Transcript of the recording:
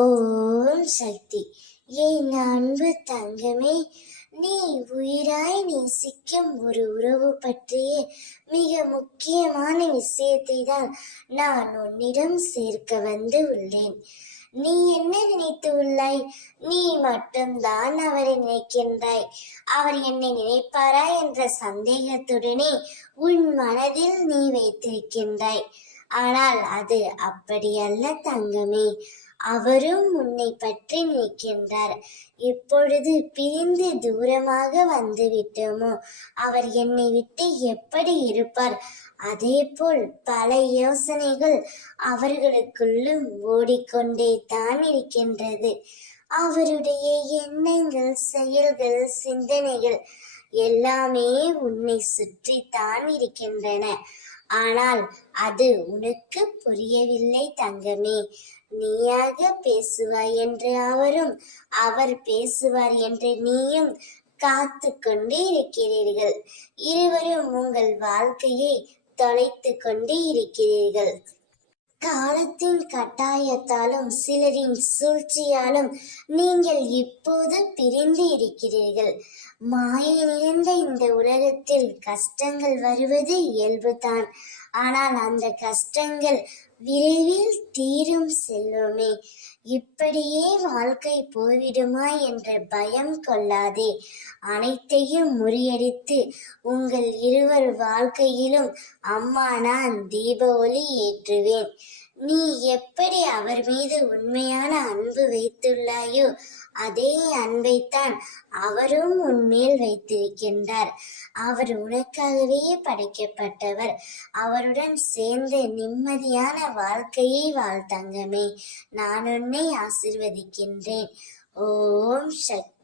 ஓம் சக்தி. என் அன்பு தங்கமே, நீ உயிராய் நேசிக்கும் ஒரு உறவு பற்றிய மிக முக்கியமான விஷயத்தை தான் நான் உன்னிடம் சேர்க்க வந்து உள்ளேன். நீ என்ன நினைத்து உள்ளாய்? நீ மட்டும்தான் அவரை நினைக்கின்றாய். அவர் என்னை நினைப்பாரா என்ற சந்தேகத்துடனே உன் மனதில் நீ வைத்திருக்கின்றாய். ஆனால் அது அப்படியல்ல தங்கமே. அவரும் உன்னை பற்றி நிற்கின்றார். இப்பொழுது பிரிந்து தூரமாக வந்து விட்டோமோ, அவர் என்னை விட்டு எப்படி இருப்பார்? அதேபோல் பல யோசனைகள் அவர்களுக்குள்ளும் ஓடிக்கொண்டே தான் இருக்கின்றது. அவருடைய எண்ணங்கள், செயல்கள், சிந்தனைகள் எல்லாமே உன்னை சுற்றித்தான் இருக்கின்றன. ஆனால் அது உனக்கு புரியவில்லை தங்கமே. நீயாக பேசுவாய் என்று அவரும், அவர் பேசுவார் என்று நீயும் காத்து கொண்டு இருக்கிறீர்கள். இருவரும் உங்கள் வாழ்க்கையை தொலைத்து கொண்டு இருக்கிறீர்கள். காலத்தின் கட்டாயத்தாலும் சிலரின் சூழ்ச்சியாலும் நீங்கள் இப்போது பிரிந்து இருக்கிறீர்கள். மாயை நிறைந்த இந்த உலகத்தில் கஷ்டங்கள் வருவது இயல்புதான். ஆனால் அந்த கஷ்டங்கள் விரைவில் தீரும் செல்வமே. இப்படியே வாழ்க்கை போய்விடுமா என்ற பயம் கொள்ளாதே. அனைத்தையும் முறியடித்து உங்கள் இருவர் வாழ்க்கையிலும் அம்மா நான் தீப ஒளி ஏற்றுவேன். நீ எப்படி அவர் மீது உண்மையான அன்பு வைத்துள்ளாயோ அதே அன்பைத்தான் அவரும் உன்மேல் வைத்திருக்கின்றார். அவர் உனக்காகவே படைக்கப்பட்டவர். அவருடன் சேர்ந்து நிம்மதியான வாழ்க்கையை வாழ் தங்கமே. நான் உன்னை ஆசிர்வதிக்கின்றேன். ஓம் சக்தி.